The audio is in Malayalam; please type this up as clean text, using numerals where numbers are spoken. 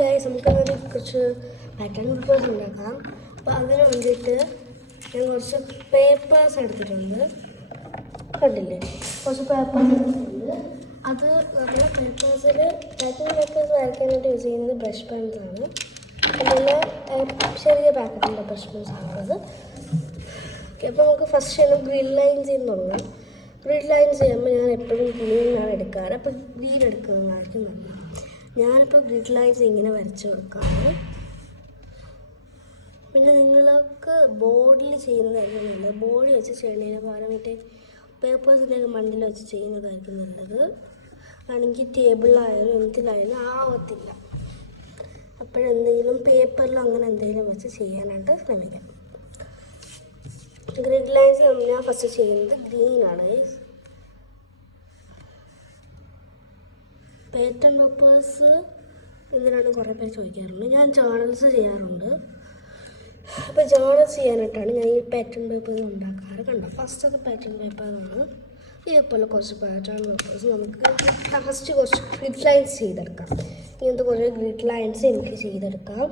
ഗൈസ്, നമുക്ക് കുറച്ച് പാറ്റേൺ പേപ്പേഴ്സ് ഉണ്ടാക്കാം. അപ്പോൾ അതിന് വേണ്ടിയിട്ട് ഞാൻ കുറച്ച് പേപ്പേഴ്സ് എടുത്തിട്ടുണ്ട്. കണ്ടില്ലേ, കുറച്ച് പേപ്പേഴ്സ് എടുത്തിട്ടുണ്ട്. അത് നമ്മുടെ പേപ്പേഴ്സിൽ പാറ്റേൺ പേപ്പേഴ്സ് വരയ്ക്കാനായിട്ട് യൂസ് ചെയ്യുന്നത് ബ്രഷ് പെൻസാണ്. അതുപോലെ ചെറിയ പാക്കറ്റിൻ്റെ ബ്രഷ് പെൻസാണത്. ഓക്കെ, അപ്പോൾ നമുക്ക് ഫസ്റ്റ് ചെയ്യുന്നത് ഗ്രിഡ് ലൈൻസ് ചെയ്യുന്നുള്ളൂ. ഗ്രിഡ് ലൈൻസ് ചെയ്യുമ്പോൾ ഞാൻ എപ്പോഴും ഗ്രീനാണ് എടുക്കാറ്. അപ്പോൾ ഗ്രീൻ എടുക്കുന്നതായിരിക്കും നല്ലത്. ഞാനിപ്പോൾ ഗ്രിഡ് ലൈൻസ് ഇങ്ങനെ വരച്ച് വെക്കാറ്. പിന്നെ നിങ്ങൾക്ക് ബോർഡിൽ ചെയ്യുന്നതായിരിക്കും നല്ലത്. ബോർഡിൽ വെച്ച് ചെയ്യുന്നതിന് പകരം മറ്റേ പേപ്പേഴ്സിൻ്റെ മണ്ണിൽ വെച്ച് ചെയ്യുന്നതായിരിക്കും നല്ലത്. ആണെങ്കിൽ ടേബിളിലായാലും എന്തിലായാലും ആവത്തില്ല. അപ്പോഴെന്തെങ്കിലും പേപ്പറിൽ അങ്ങനെ എന്തെങ്കിലും വെച്ച് ചെയ്യാനായിട്ട് ശ്രമിക്കാം. ഗ്രിഡ് ലൈൻസ് ഞാൻ ഫസ്റ്റ് ചെയ്യുന്നത് ഗ്രീനാണ്. പാറ്റേൺ പേപ്പേഴ്സ് എന്തിനാണ് കുറേ പേര് ചോദിക്കാറുണ്ട്. ഞാൻ ജേർണൽസ് ചെയ്യാറുണ്ട്. അപ്പോൾ ജേർണൽസ് ചെയ്യാനായിട്ടാണ് ഞാൻ ഈ പാറ്റേൺ പേപ്പേഴ്സ് ഉണ്ടാക്കാറ്. കണ്ടോ, ഫസ്റ്റത്തെ പാറ്റേൺ പേപ്പറാണ്. ഇതേപോലെ കുറച്ച് പാറ്റേൺ പേപ്പേഴ്സ് നമുക്ക് ഫസ്റ്റ് കുറച്ച് ഗ്രിഡ് ലൈൻസ് ചെയ്തെടുക്കാം. ഇങ്ങനത്തെ കുറേ ഗ്രിഡ് ലൈൻസ് എനിക്ക് ചെയ്തെടുക്കാം.